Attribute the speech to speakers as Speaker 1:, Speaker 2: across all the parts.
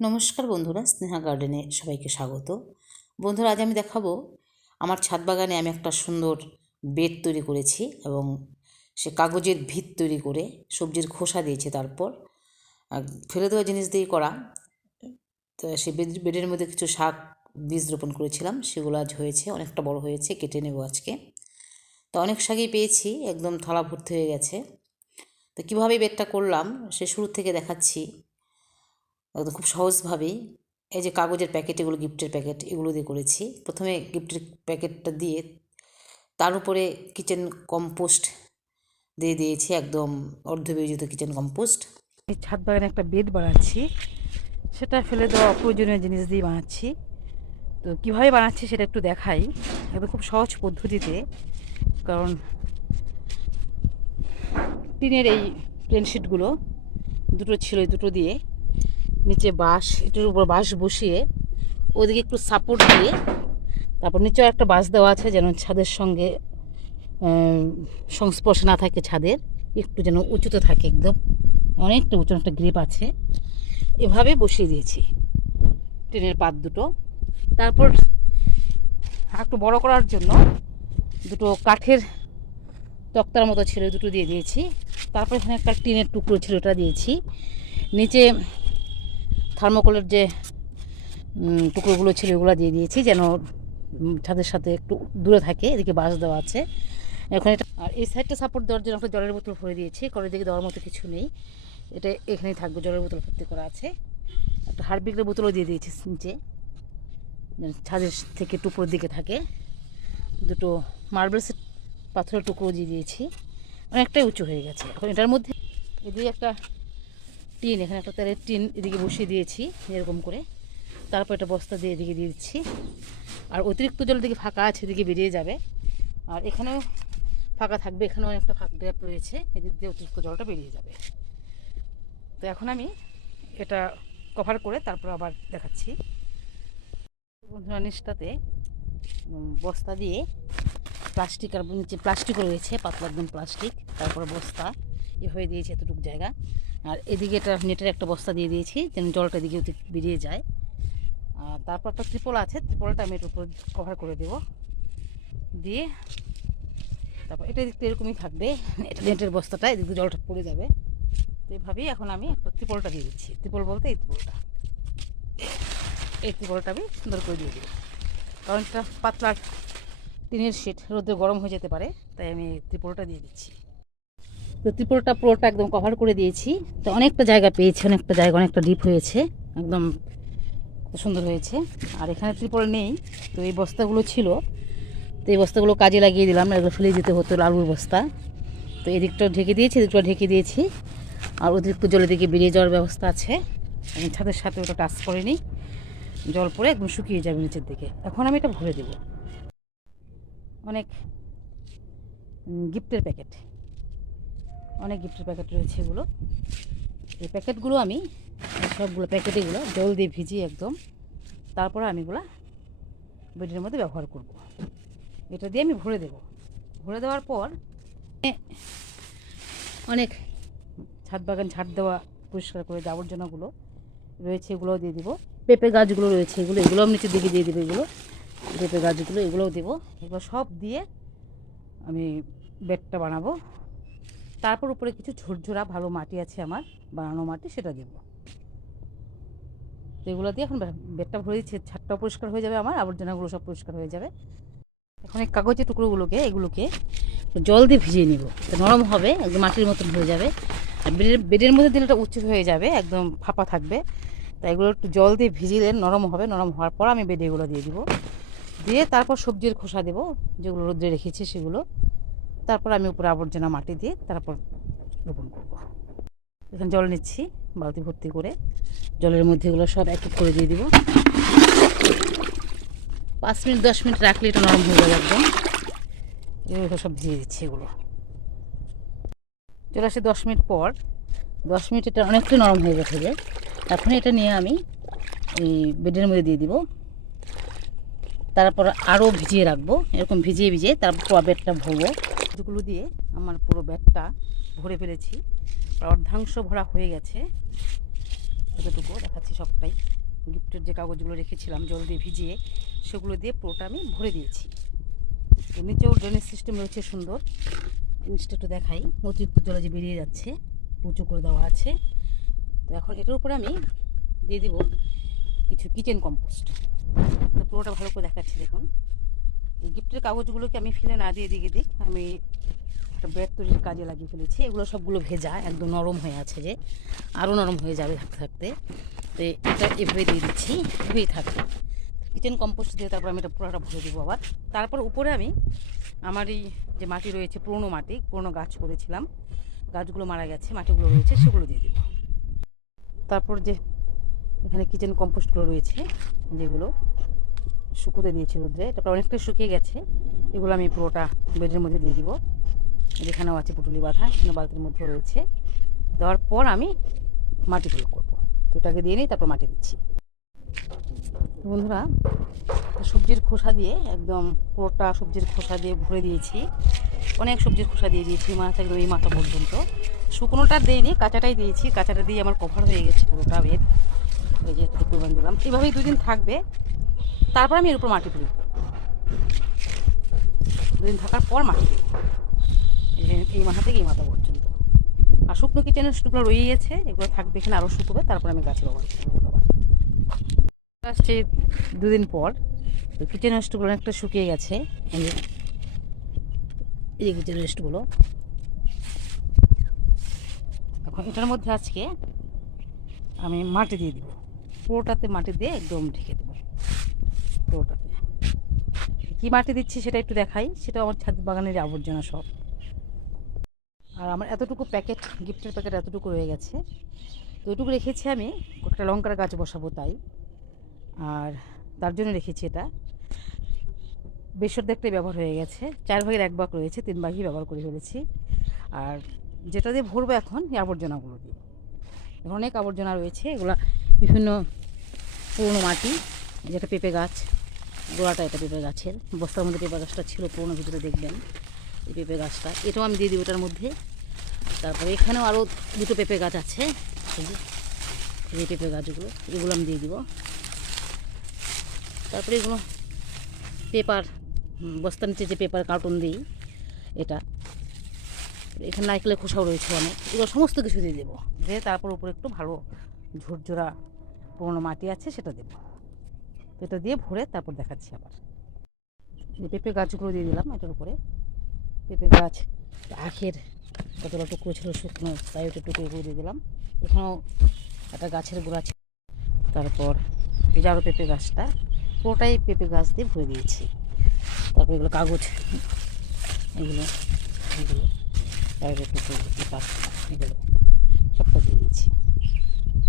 Speaker 1: নমস্কার বন্ধুরা, স্নেহা গার্ডেনে সবাইকে স্বাগত। বন্ধুরা, আজ আমি দেখাবো আমার ছাদ বাগানে আমি একটা সুন্দর বেড তৈরি করেছি এবং সে কাগজের ভিত তৈরি করে সবজির খোসা দিয়েছে তারপর। ফেলে দেওয়া জিনিস দিয়ে করা। তো সে বেড, বেডের মধ্যে কিছু শাক বীজ রোপণ করেছিলাম, সেগুলো আজ হয়েছে, অনেকটা বড় হয়েছে, কেটে নেব আজকে। তো অনেক শাকই পেয়েছি, একদম থলা ভর্তি হয়ে গেছে। তো কীভাবে বেডটা করলাম, সে শুরু থেকে দেখাচ্ছি। একদম খুব সহজভাবেই এই যে কাগজের প্যাকেট, এগুলো গিফটের প্যাকেট, এগুলো দিয়ে করেছি। প্রথমে গিফটের প্যাকেটটা দিয়ে তার উপরে কিচেন কম্পোস্ট দিয়ে দিয়েছি, একদম অর্ধবিয়োজিত কিচেন কম্পোস্ট।
Speaker 2: ছাদ বাগানে একটা বেড বানাচ্ছি, সেটা ফেলে দেওয়া অপ্রয়োজনীয় জিনিস দিয়ে বানাচ্ছি। তো কীভাবে বানাচ্ছি সেটা একটু দেখাই, একদম খুব সহজ পদ্ধতিতে, কারণ টিনের এই প্লেনশিটগুলো দুটো ছিল দুটো দিয়ে নিচে বাঁশ এটার উপর বাঁশ বসিয়ে ওদিকে একটু সাপোর্ট দিয়ে তারপর নিচেও একটা বাঁশ দেওয়া আছে যেন ছাদের সঙ্গে সংস্পর্শ না থাকে ছাদের, একটু যেন উঁচুতে থাকে একদম। অনেকটা উঁচু একটা গ্রিপ আছে। এভাবে বসিয়ে দিয়েছি ট্রেনের পাত দুটো। তারপর একটু বড় করার জন্য দুটো কাঠের তক্তার মতো ছিল, দুটো দিয়ে দিয়েছি। তারপর এখানে একটা টিনের টুকরো ছিল, ওটা দিয়েছি। নিচে থার্মোকলের যে টুকরোগুলো ছিল ওগুলো দিয়ে দিয়েছি যেন ছাদের সাথে একটু দূরে থাকে, এদিকে বাঁশ দেওয়া আছে। এখন এটা, আর এই সাইডটা সাপোর্ট দেওয়ার জন্য একটা জলের বোতল ভরে দিয়েছি করে দিকে দেওয়ার মতো কিছু নেই। এটা এখানেই থাকবে, জলের বোতল ভর্তি করা আছে। একটা হারপিকের বোতলও দিয়ে দিয়েছি নিচে ছাদের থেকে টুকরোর দিকে থাকে। দুটো মার্বেলসের পাথরের টুকরো দিয়ে দিয়েছি। অনেকটাই উঁচু হয়ে গেছে। এখন এটার মধ্যে এদিকে একটা টিন এখানে একটা তেলের টিন এদিকে বসিয়ে দিয়েছি এরকম করে। তারপর একটা বস্তা দিয়ে এদিকে দিয়ে দিচ্ছি। আর অতিরিক্ত জল দিকে ফাঁকা আছে এদিকে বেরিয়ে যাবে। আর এখানেও ফাঁকা থাকবে এখানেও একটা ফাঁকা গ্যাপ রয়েছে এদিক দিয়ে অতিরিক্ত জলটা বেরিয়ে যাবে। তো এখন আমি এটা কভার করে তারপর আবার দেখাচ্ছি। বন্ধুরা উম, বস্তা দিয়ে প্লাস্টিক আর নিচে প্লাস্টিক রয়েছে পাতলা একদম প্লাস্টিক। তারপর বস্তা এভাবে দিয়েছে এতটুকু জায়গা। আর এদিকে এটা নেটের একটা বস্তা দিয়ে দিয়েছি, যেন জলটা এদিকে বেরিয়ে যায়। আর তারপর একটা ত্রিপল আছে, ত্রিপলটা আমি এর উপর কভার করে দেব। দিয়ে তারপর এটা দেখতে এরকমই থাকবে, এটা নেটের বস্তাটা, এদিকে জলটা পড়ে যাবে। তো এইভাবেই এখন আমি একটা ত্রিপলটা দিয়ে দিচ্ছি, ত্রিপল বলতে এই ত্রিপলটা। এই ত্রিপলটা আমি সুন্দর করে দিয়ে দেবো। কারণ এটা পাতলা টিনের শিট রোদে গরম হয়ে যেতে পারে, তাই আমি ত্রিপলটা দিয়ে দিচ্ছি। তো ত্রিপুরাটা পুরোটা একদম কভার করে দিয়েছি। তো অনেকটা জায়গা পেয়েছি, অনেকটা জায়গা, অনেকটা ডিপ হয়েছে। একদম সুন্দর হয়েছে। আর এখানে ত্রিপুরা নেই, তো এই বস্তাগুলো ছিল। তো এই বস্তাগুলো কাজে লাগিয়ে দিলাম এগুলো ফেলে দিতে হতো আলুর বস্তা। তো এদিকটাও ঢেকে দিয়েছি এদিকটাও ঢেকে দিয়েছি। আর অতিরিক্ত জলের দিকে বেরিয়ে যাওয়ার ব্যবস্থা আছে। আমি ছাদের সাথে ওটা টাচ করিনি জল পরে একদম শুকিয়ে যাবে নিচের দিকে। এখন আমি এটা ভরে দেব। অনেক গিফটের প্যাকেট অনেক গিফটের প্যাকেট রয়েছে এগুলো। এই প্যাকেটগুলো আমি সবগুলো প্যাকেট এগুলো জল দিয়ে ভিজিয়ে একদম তারপরে আমি এগুলো বেডের মধ্যে ব্যবহার করব। এটা দিয়ে আমি ভরে দেব। ভরে দেওয়ার পর অনেক ছাদ বাগান, ছাদ দেওয়া, পরিষ্কার করে আবর্জনাগুলো রয়েছে, এগুলোও দিয়ে দিব। পেঁপে গাছগুলো রয়েছে, এগুলো এগুলো আমি নিচের দিকে দিয়ে দেবো এগুলো। পেঁপে গাছগুলো, এগুলোও দেবো। এগুলো সব দিয়ে আমি বেডটা বানাবো। তারপর উপরে কিছু ঝোরঝোরা ভালো মাটি আছে আমার, বানানো মাটি সেটা দেবো তো এগুলো দিয়ে এখন বেডটা ভরে দিচ্ছি ছাদটাও পরিষ্কার হয়ে যাবে আমার, আবর্জনাগুলো সব পরিষ্কার হয়ে যাবে। এখন এই কাগজের টুকরোগুলোকে, এগুলোকে জল দিয়ে ভিজিয়ে নিব। নরম হবে, একদম মাটির মতন হয়ে যাবে। আর বেডের বেডের মধ্যে দিলে এটা উঁচু হয়ে যাবে, একদম ফাঁপা থাকবে। তাই এগুলো একটু জল দিয়ে ভিজিয়ে নরম হবে, নরম হওয়ার পর আমি বেডে এগুলো দিয়ে দিব। দিয়ে তারপর সবজির খোসা দেবো, যেগুলো রোদ্রে রেখেছি সেগুলো। তারপর আমি উপরে আবর্জনা মাটি দিয়ে তারপর রোপণ করব। এখানে জল নিচ্ছি, বালতি ভর্তি করে। জলের মধ্যে এগুলো সব এক এক করে দিয়ে দিব। পাঁচ মিনিট, দশ মিনিট রাখলে এটা নরম হয়ে যাবে একদম। এগুলো সব ভিজিয়ে দিচ্ছি এগুলো। চলে আসে দশ মিনিট পর। দশ মিনিট এটা অনেকটা নরম হয়ে গেছে যে। এখন এটা নিয়ে আমি এই বেডের মধ্যে দিয়ে দিব। তারপর আরও ভিজিয়ে রাখব। এরকম ভিজিয়ে ভিজিয়ে তারপর পুরো বেডটা ভরবো। এগুলো দিয়ে আমার পুরো ব্যাগটা ভরে ফেলেছি। অর্ধাংশ ভরা হয়ে গেছে। এতটুকু দেখাচ্ছি সবটাই।
Speaker 1: গিফটের যে কাগজগুলো রেখেছিলাম, জল দিয়ে ভিজিয়ে, সেগুলো দিয়ে পুরোটা আমি ভরে দিয়েছি। নিচেও ড্রেনেজ সিস্টেম রয়েছে সুন্দর। জিনিসটা একটু দেখাই। অতিরিক্ত জলে যে বেরিয়ে যাচ্ছে, উঁচু করে দেওয়া আছে। তো এখন এটার উপরে আমি দিয়ে দিব কিছু কিচেন কম্পোস্ট তো পুরোটা ভালো করে দেখাচ্ছি দেখুন। গিফটের কাগজগুলোকে আমি ফেলে না দিয়ে দিকে দিক আমি একটা ব্যাগ তৈরির কাজে লাগিয়ে ফেলেছি। এগুলো সবগুলো ভেজা, একদম নরম হয়ে আছে যে। আরও নরম হয়ে যাবে থাকতে থাকতে। তো এটা এভাবে দিয়ে দিচ্ছি, এভাবেই থাকবে। কিচেন কম্পোস্ট দিয়ে তারপর আমি এটা পুরোটা ভরে দেবো আবার। তারপর উপরে আমি আমার এই যে মাটি রয়েছে, পুরনো মাটি, পুরনো গাছ করেছিলাম। গাছগুলো মারা গেছে, মাটিগুলো রয়েছে, সেগুলো দিয়ে দেবো। তারপর যে এখানে কিচেন কম্পোস্টগুলো রয়েছে, যেগুলো শুকোতে দিয়েছি রোদ্রে। তারপর অনেকটা শুকিয়ে গেছে। এগুলো আমি পুরোটা বেডের মধ্যে দিয়ে দিব। যেখানেও আছে পুটুলি বাঁধা এখানে বালতির মধ্যে রয়েছে। দেওয়ার পর আমি মাটি প্রয়োগ করব। তো এটাকে দিয়ে নিই তারপর মাটি দিচ্ছি। বন্ধুরা সবজির খোসা দিয়ে একদম পুরোটা সবজির খোসা দিয়ে ভরে দিয়েছি। অনেক সবজির খোসা দিয়ে দিয়েছি, মাছ একদম এই মাথা পর্যন্ত। শুকনোটা দিইনি, কাঁচাটাই দিয়েছি। কাঁচাটা দিয়ে আমার কভার হয়ে গেছে পুরোটা বেদ এই যে একটু দিলাম। এইভাবেই দুদিন থাকবে। তারপর আমি এর উপর মাটি করব দুদিন থাকার পর মাটি দেবো এই মাথা থেকে এই মাথা পর্যন্ত। আর শুকনো কিচেনের টুকরো রয়ে গেছে, এগুলো থাকবে এখানে আরও শুকোবে, তারপর আমি গাছে ব্যবহার করব আসছে দুদিন পর। তো কিচেন ওয়েস্টগুলো অনেকটা শুকিয়ে গেছে। এই যে কিচেন ওয়েস্টগুলো এখন এটার মধ্যে আজকে আমি মাটি দিয়ে দিব। পুরোটাতে মাটি দিয়ে একদম ঢেকে দেবো। পুরোটাতে কী মাটি দিচ্ছি সেটা একটু দেখাই সেটা আমার ছাদ বাগানের আবর্জনা সব। আর আমার এতটুকু প্যাকেট, গিফটের প্যাকেট এতটুকু রয়ে গেছে। তো ওইটুকু রেখেছি আমি, একটা লঙ্কার গাছ বসাবো তাই। আর তার জন্য রেখেছি এটা। বেসর দেখতে ব্যবহার হয়ে গেছে। চার ভাগের এক ভাগ রয়েছে, তিন ভাগই ব্যবহার করে ফেলেছি। আর যেটা দিয়ে ভরবো এখন, এই আবর্জনাগুলো দিয়ে। অনেক আবর্জনা রয়েছে, এগুলা বিভিন্ন পুরনো মাটি। যেটা পেঁপে গাছ, গোড়াটা এটা পেঁপে গাছের। বস্তার মধ্যে পেঁপে গাছটা ছিল, পুরনো ভিতরে দেখবেন এই পেঁপে গাছটা। এটাও আমি দিয়ে দিই ওটার মধ্যে। তারপরে এখানেও আরও দুটো পেঁপে গাছ আছে। এই যে পেঁপে গাছগুলো, এগুলো আমি দিয়ে দিব। তারপরে এগুলো পেপার বস্তার নিচে যে পেপার কার্টুন দিই, এটা। এখানে নারকেলের খোসাও রয়েছে অনেক। এগুলো সমস্ত কিছু দিয়ে দেবো। দিয়ে তারপর উপরে একটু ভালো ঝুরঝোরা পুরোনো মাটি আছে, সেটা দেবো। তো এটা দিয়ে ভরে তারপর দেখাচ্ছি আবার। পেঁপে গাছগুলো দিয়ে দিলাম এটার উপরে। পেঁপে গাছ, আখের কতটা টুকরো ছিল, শুকনো তাই ওটা টুকরো করে দিয়ে দিলাম। এখানেও একটা গাছের গোড়া ছিল। তারপর আরও পেঁপে গাছটা, পুরোটাই পেঁপে গাছ দিয়ে ভরে দিয়েছি। তারপর এগুলো কাগজ, এগুলো এগুলো এগুলো সবটা দিয়ে দিয়েছি।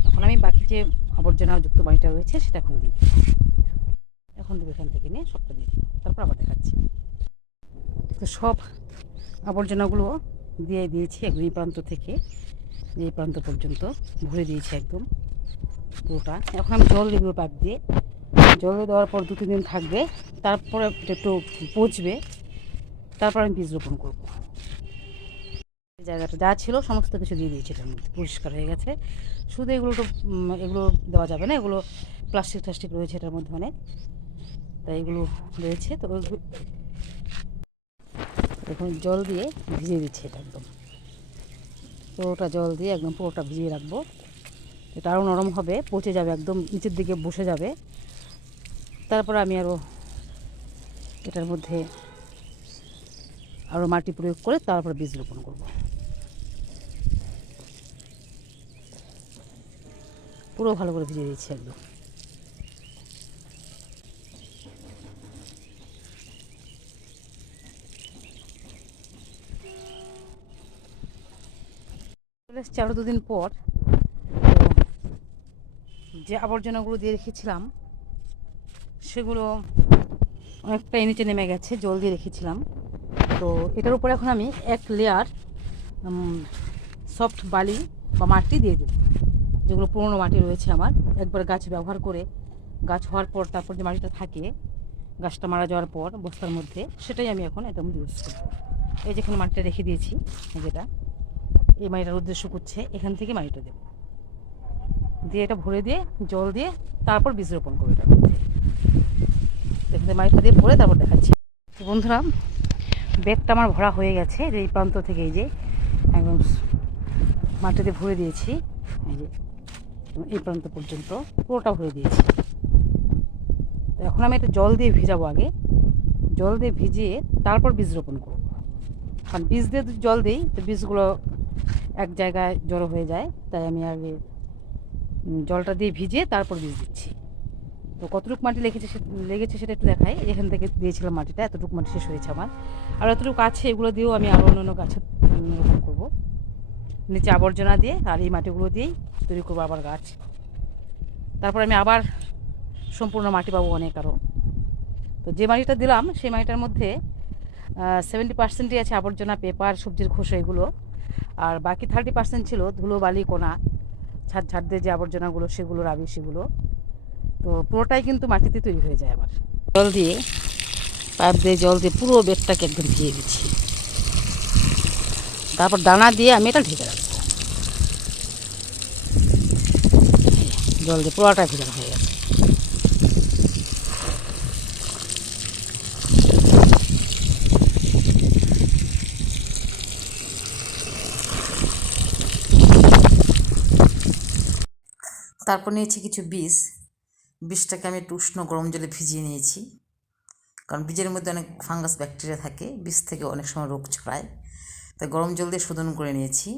Speaker 1: এখন আমি বাকি যে আবর্জনা যুক্ত বাড়িটা রয়েছে সেটা এখন দিই এখন দেবো এখান থেকে নিয়ে সবটা দিয়ে তারপর আবার দেখাচ্ছি। তো সব আবর্জনাগুলো দিয়ে দিয়েছি একদম এই প্রান্ত থেকে। এই প্রান্ত পর্যন্ত ভরে দিয়েছি একদম পুরোটা। এখন আমি জল দেবো পাইপ দিয়ে জল দেওয়ার পর দু তিন দিন থাকবে। তারপরে একটু পচবে। তারপর আমি বীজ রোপণ করব। জায়গাটা যা ছিল সমস্ত কিছু দিয়ে দিয়েছি এটার মধ্যে। পরিষ্কার হয়ে গেছে। শুধু এগুলো তো এগুলো দেওয়া যাবে না। এগুলো প্লাস্টিক টাস্টিক রয়েছে এটার মধ্যে অনেক। তাই এগুলো রয়েছে, তো এখন জল দিয়ে ভিজিয়ে দিচ্ছি এটা একদম। পুরোটা জল দিয়ে একদম পুরোটা ভিজিয়ে রাখব। এটা আরও নরম হবে, পচে যাবে একদম, নিচের দিকে বসে যাবে। তারপর আমি আরও এটার মধ্যে আরও মাটি প্রয়োগ করে তারপর বীজ রোপণ করব। পুরো ভালো করে ভিজিয়ে দিচ্ছি একদম। চলে এসছি আরও দুদিন পর। যে আবর্জনাগুলো দিয়ে রেখেছিলাম, সেগুলো অনেকটাই নিচে নেমে গেছে, জল দিয়ে রেখেছিলাম। তো এটার উপরে এখন আমি এক লেয়ার সফট বালি বা মাটি দিয়ে দেব, যেগুলো পুরনো মাটি রয়েছে আমার। একবার গাছ ব্যবহার করে, গাছ হওয়ার পর, তারপর যে মাটিটা থাকে, গাছটা মারা যাওয়ার পর, বস্তার মধ্যে, সেটাই আমি এখন একদম ইউজ করব। এই যেখানে মাটিটা রেখে দিয়েছি, যেটা। এই মাটিটা রোদ্রে শুকুচ্ছে এখান থেকে মাটিটা দেবো।
Speaker 2: দিয়ে এটা ভরে দিয়ে, জল দিয়ে তারপর বীজ রোপণ করব এটা। দেখতে মাটিটা দিয়ে ভরে তারপর দেখাচ্ছি। বন্ধুরা বেডটা আমার ভরা হয়ে গেছে, এই প্রান্ত থেকে এই যে একদম মাটিতে ভরে দিয়েছি, এই যে এই প্রান্ত পর্যন্ত পুরোটা ভরে দিয়েছি। তো এখন আমি এটা জল দিয়ে ভিজাবো আগে। জল দিয়ে ভিজিয়ে তারপর বীজ রোপণ করব। কারণ বীজ দিয়ে জল দিই, তো বীজগুলো এক জায়গায় জড়ো হয়ে যায়, তাই আমি আগে জলটা দিয়ে ভিজিয়ে তারপর বীজ দিচ্ছি। তো কতটুকু মাটি লেগেছে লেগেছে সেটা একটু দেখাই। এখান থেকে দিয়েছিলাম মাটিটা, এতটুকু মাটি শেষ হয়েছে আমার। আর এতটুকু আছে এগুলো দিয়েও আমি আরও অন্য অন্য গাছে রোপণ করব। নিচে আবর্জনা দিয়ে আর এই মাটিগুলো দিয়েই তৈরি করব আবার গাছ। তারপর আমি আবার সম্পূর্ণ মাটি পাবো অনেক আরও তো যে মাটিটা দিলাম, সেই মাটিটার মধ্যে সেভেন্টি পার্সেন্টই আছে আবর্জনা, পেপার, সবজির খোসা, এগুলো। আর বাকি থার্টি পার্সেন্ট ছিল ধুলো, বালি, কোনা, ছাদ ঝাড় দিয়ে যে আবর্জনাগুলো, সেগুলো, রাবি, সেগুলো। তো পুরোটাই কিন্তু মাটিতে তৈরি হয়ে যায় আবার। জল দিয়ে, পাইপ দিয়ে জল দিয়ে পুরো বেডটাকে একদম ভিজিয়ে দিচ্ছি। তারপর দানা দিয়ে আমি এটা ঢেকে রাখব। জল দিয়ে পুরোটা ভিজানো হয়ে গেছে
Speaker 1: তারপর নিয়েছি কিছু বীজ। বীজটাকে আমি একটু উষ্ণ গরম জলে ভিজিয়ে নিয়েছি। কারণ বীজের মধ্যে অনেক ফাঙ্গাস ব্যাকটেরিয়া থাকে, বীজ থেকে অনেক সময় রোগ ছড়ায়। তাই গরম জল দিয়ে শোধন করে নিয়েছি।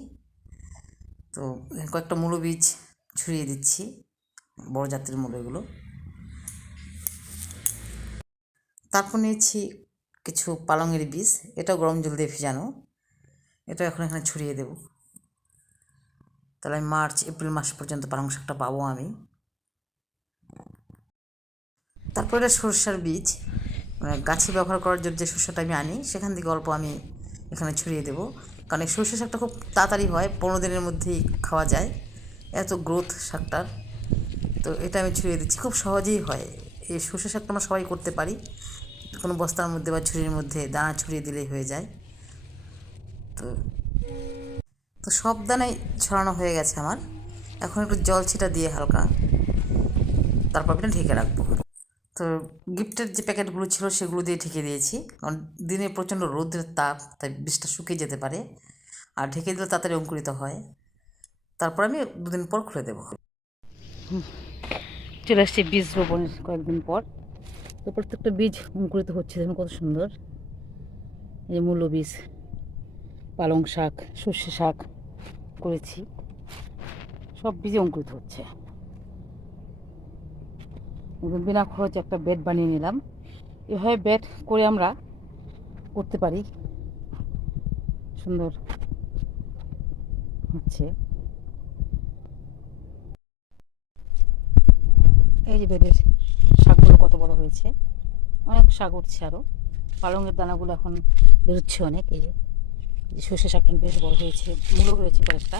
Speaker 1: তো কয়েকটা মূলো বীজ ছড়িয়ে দিচ্ছি, বড় জাতের মূলো এগুলো। তারপর নিয়েছি কিছু পালংয়ের বীজ, এটাও গরম জল দিয়ে ভিজানো। এটা এখন এখানে ছড়িয়ে দেবো। তাহলে আমি মার্চ, এপ্রিল মাস পর্যন্ত পালং শাকটা পাবো আমি। তারপরে সরষার বীজ। মানে গাছে ব্যবহার করার জন্য যে শস্যটা আমি আনি, সেখান থেকে অল্প আমি এখানে ছড়িয়ে দেবো। কারণ এই সরষে শাকটা খুব তাড়াতাড়ি হয়, পনেরো দিনের মধ্যেই খাওয়া যায়। এত গ্রোথ শাকটার। তো এটা আমি ছড়িয়ে দিচ্ছি। খুব সহজেই হয়। এই সরষে শাকটা আমরা সবাই করতে পারি। কোনো বস্তার মধ্যে বা ছুরির মধ্যে দানা ছড়িয়ে দিলেই হয়ে যায়। তো তো সব দানাই ছড়ানো হয়ে গেছে আমার। এখন একটু জল ছিটা দিয়ে হালকা। তারপর এটা ঢেকে রাখব। তো গিফটের যে প্যাকেটগুলো ছিল সেগুলো দিয়ে ঢেকে দিয়েছি। কারণ দিনে প্রচণ্ড রোদের তাপ, তাই বীজটা শুকিয়ে যেতে পারে। আর ঢেকে দিলে তাড়াতাড়ি অঙ্কুরিত হয়। তারপর আমি দুদিন পর খুলে দেবো।
Speaker 2: চলে আসছে বীজ রোপণ কয়েকদিন পর। তো প্রত্যেকটা বীজ অঙ্কুরিত হচ্ছে, দেখুন কত সুন্দর। এই মূল্য বীজ। পালং শাক, সর্ষে শাক করেছি। সব বীজে অঙ্কুরিত হচ্ছে। বিনা খরচে একটা বেড বানিয়ে নিলাম। এভাবে বেড করে আমরা করতে পারি। সুন্দর হচ্ছে। এই যে বেডের শাকগুলো কত বড় হয়েছে। অনেক শাক উঠছে আরও পালংয়ের দানাগুলো এখন বেরোচ্ছে অনেক, এই যে। যে সর্ষে শাকটা বেশ বড় হয়েছে, মূলো হয়েছে কয়েকটা।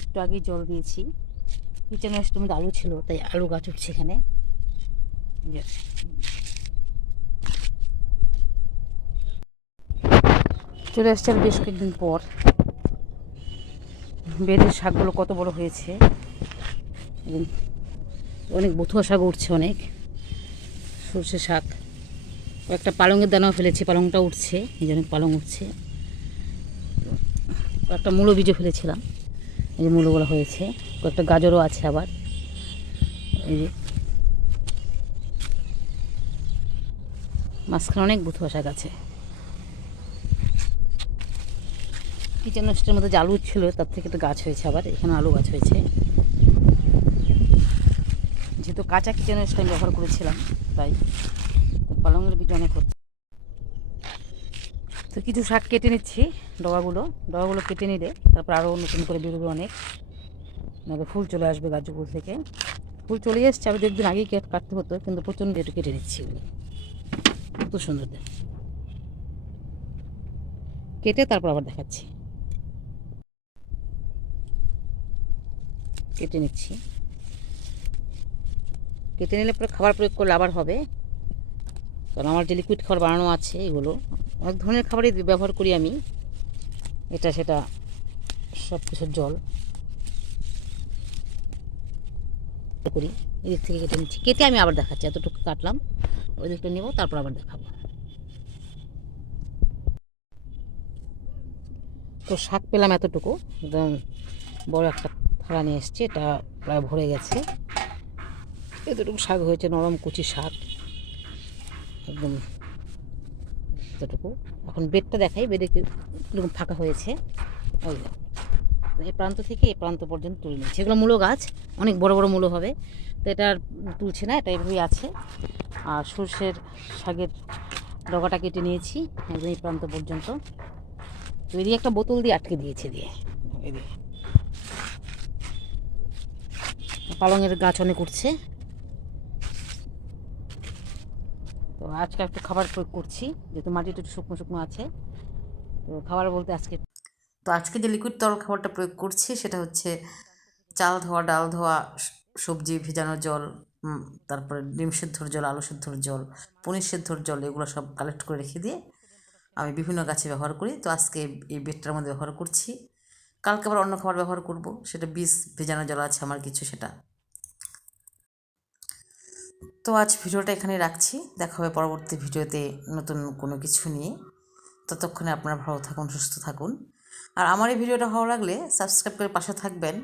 Speaker 2: একটু আগেই জল দিয়েছি কিচেন ওয়েস্টের মধ্যে আলু ছিল, তাই আলু গাছ উঠছে এখানে। চলে আসছে বেশ কয়েকদিন পর। বেদের শাকগুলো কত বড় হয়েছে। অনেক বথুয়া শাক উঠছে অনেক। সর্ষে শাক। কয়েকটা পালংয়ের দানাও ফেলেছি, পালংটা উঠছে, এই যে অনেক পালং উঠছে। কয়েকটা মূলো বীজও ফেলেছিলাম, এই যে মূলোগুলো হয়েছে, কয়েকটা গাজরও আছে আবার, এই যে। মাঝখানে অনেক বথুয়া শাক আছে কিচেন ওয়েস্টের মধ্যে যে আলু ছিল, তার থেকে তো গাছ হয়েছে আবার, এখানে আলু গাছ হয়েছে। যেহেতু কাঁচা কিচেন ওয়েস্ট আমি ব্যবহার করেছিলাম, তাই পালংয়ের বীজ অনেক হচ্ছে তো কিছু শাক কেটে নিচ্ছি ডবাগুলো ডবাগুলো কেটে নিলে তারপর আরও নতুন করে বেরোবে অনেক। নাহলে ফুল চলে আসবে গাছগুলো থেকে। ফুল চলে এসছে, আমি একদিন আগেই কেট কাটতে হতো, কিন্তু প্রচণ্ড একটু কেটে নিচ্ছি এগুলো কত সুন্দর কেটে তারপর আবার দেখাচ্ছি। কেটে নিচ্ছি। কেটে নিলে পরে খাবার প্রয়োগ করলে আবার হবে। কারণ আমার যে লিকুইড খাবার বানানো আছে এগুলো, অনেক ধরনের খাবারই ব্যবহার করি আমি। এটা সেটা সব কিছুর জল। করি। এদিক থেকে কেটে নিচ্ছি। কেটে আমি আবার দেখাচ্ছি, এতটুকু কাটলাম। ওই দিকটা নেব, তারপর আবার দেখাবো। তো শাক পেলাম এতটুকু। একদম বড় একটা থালা নিয়ে এসছে, এটা প্রায় ভরে গেছে। এতটুকু শাক হয়েছে, নরম কুচি শাক। একদম এতটুকু এখন বেডটা দেখাই, বেডে কীরকম ফাঁকা হয়েছে। ওই। এই প্রান্ত থেকে এই প্রান্ত পর্যন্ত তুলে নিচ্ছে এগুলো মূলো গাছ, অনেক বড় বড় মূলো হবে। তো এটা আর তুলছে না, এটা এভাবেই আছে। আর সর্ষের শাকের ডগাটা কেটে নিয়েছি, একদম এই প্রান্ত পর্যন্ত। তো এদিকে একটা বোতল দিয়ে আটকে দিয়েছে দিয়ে এদিকে পালংয়ের গাছ অনেক উঠছে। তো আজকে একটু খাবার প্রয়োগ করছি, যেহেতু মাটিটা একটু শুকনো শুকনো আছে। তো খাবার বলতে আজকে
Speaker 1: তো আজকে যে লিকুইড তরল খাবারটা প্রয়োগ করছি, সেটা হচ্ছে চাল ধোয়া, ডাল ধোয়া সবজি ভেজানোর জল তারপরে ডিম সেদ্ধর জল, আলু সেদ্ধর জল, পনির সেদ্ধর জল, এগুলো সব কালেক্ট করে রেখে দিয়ে আমি বিভিন্ন গাছে ব্যবহার করি। তো আজকে এই- বেডটার মধ্যে ব্যবহার করছি। কালকে আবার অন্য খাবার ব্যবহার করব, সেটা বীজ ভেজানো জল আছে, আমার কিছু সেটা। তো আজ ভিডিওটা এখানে রাখছি। দেখা হবে পরবর্তী ভিডিওতে নতুন কোনো কিছু নিয়ে। ততক্ষণে আপনারা ভালো থাকুন, সুস্থ থাকুন। আর আমার এই ভিডিওটা ভালো লাগলে সাবস্ক্রাইব করে পাশে থাকবেন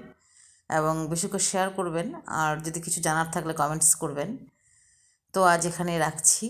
Speaker 1: এবং বেশি করে শেয়ার করবেন। আর যদি কিছু জানার থাকলে কমেন্টস করবেন। তো আজ এখানে রাখছি।